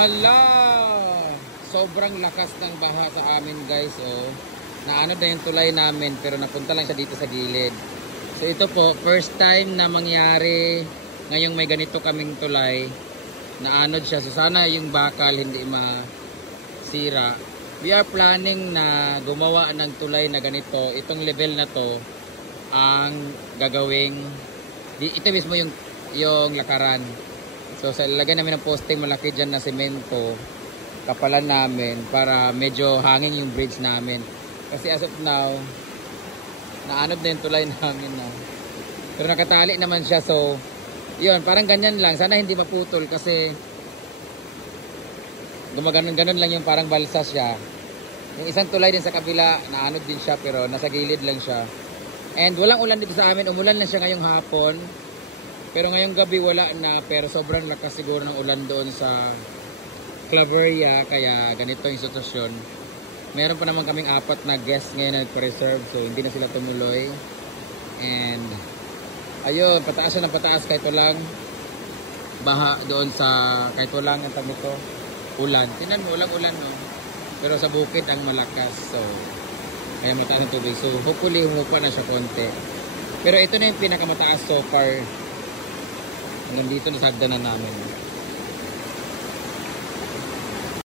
Hala! Sobrang lakas ng baha sa amin guys. Oh. Naano na yung tulay namin pero napunta lang siya dito sa gilid. So ito po, first time na mangyari ngayong may ganito kaming tulay. Naanod siya. So sana yung bakal hindi masira. We are planning na gumawa ng tulay na ganito. Itong level na to ang gagawing ito mismo yung lakaran. So sa lalagyan namin ng posting malaki dyan na semento, kapalan namin para medyo hangin yung bridge namin. Kasi as of now, naanod na yung tulay namin na. Pero nakatali naman siya, so yun, parang ganyan lang. Sana hindi maputol kasi gumaganon-ganon lang yung parang balsa siya. Yung isang tulay din sa kabila, naanod din siya pero nasa gilid lang siya. And walang ulan dito sa amin, umulan lang siya ngayong hapon. Pero ngayong gabi wala na, pero sobrang lakas siguro ng ulan doon sa Claveria, kaya ganito yung sitwasyon. Meron pa naman kaming 4 na guests ngayon na nagpa-reserve, so hindi na sila tumuloy. And ayun, pataas siya ng pataas kahit walang baha doon sa, kahit walang ang tawag nito, ulan. Tingnan mo, walang ulan no. Pero sa bukid ang malakas, so kaya mataas ang tubig. So hopefully humupa na siya konti. Pero ito na yung pinakamataas so far. Hanggang dito na sa hagdanan namin.